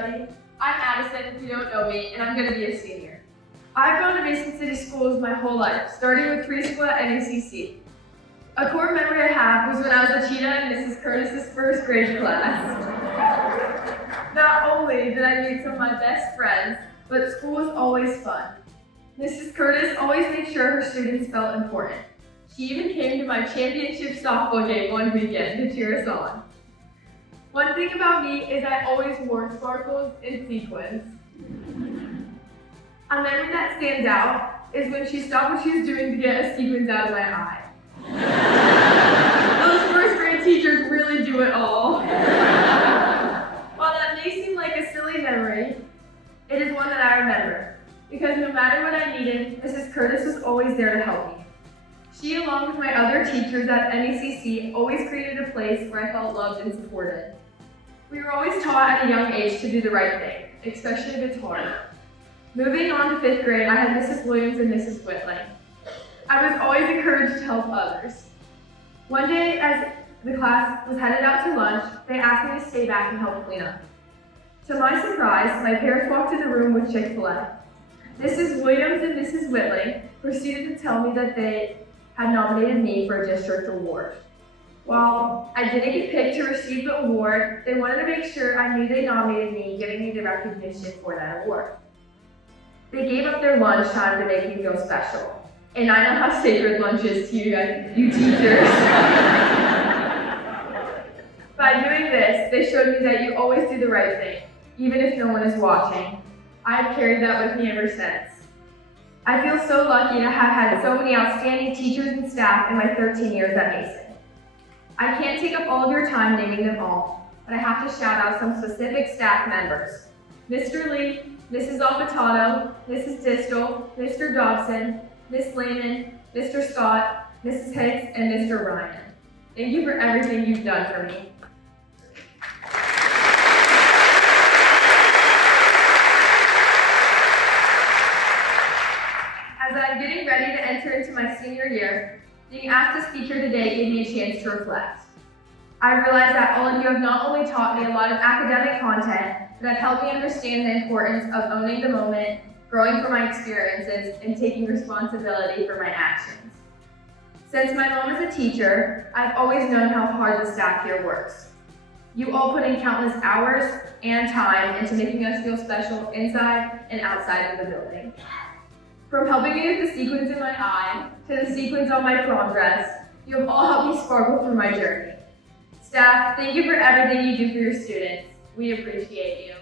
everybody. I'm Addison, if you don't know me, and I'm going to be a senior. I've gone to Mason City schools my whole life, starting with preschool at NECC. A core memory I have was when I was a cheetah in Mrs. Curtis's first grade class. Not only did I meet some of my best friends, but school was always fun. Mrs. Curtis always made sure her students felt important. She even came to my championship softball game one weekend to cheer us on. One thing about me is I always wore sparkles and sequins. A memory that stands out is when she stopped what she was doing to get a sequins out of my eye. Those first grade teachers really do it all. While that may seem like a silly memory, it is one that I remember, because no matter what I needed, Mrs. Curtis was always there to help me. She, along with my other teachers at NECC, always created a place where I felt loved and supported. We were always taught at a young age to do the right thing, especially if it's hard. Moving on to 5th grade, I had Mrs. Williams and Mrs. Whitling. I was always encouraged to help others. One day, as the class was headed out to lunch, they asked me to stay back and help clean up. To my surprise, my parents walked in the room with Chick-fil-A. Mrs. Williams and Mrs. Whitling proceeded to tell me that they had nominated me for a district award. While I didn't get picked to receive the award, they wanted to make sure I knew they nominated me, giving me the recognition for that award. They gave up their lunch time to make me feel special. And I know how sacred lunch is to you teachers. By doing this, they showed me that you always do the right thing, even if no one is watching. I have carried that with me ever since. I feel so lucky to have had so many outstanding teachers and staff in my 13 years at Mason. I can't take up all of your time naming them all, but I have to shout out some specific staff members. Mr. Lee, Mrs. Alfatato, Mrs. Distel, Mr. Dobson, Miss Lehman, Mr. Scott, Mrs. Hicks, and Mr. Ryan. Thank you for everything you've done for me. As I'm getting ready to enter into my senior year, being asked to speak here today gave me a chance to reflect. I realized that all of you have not only taught me a lot of academic content, but have helped me understand the importance of owning the moment, growing from my experiences, and taking responsibility for my actions. Since my mom is a teacher, I've always known how hard the staff here works. You all put in countless hours and time into making us feel special inside and outside of the building. From helping me with the sequins in my eye, to the sequins on my prom dress, you have all helped me sparkle through my journey. Staff, thank you for everything you do for your students. We appreciate you.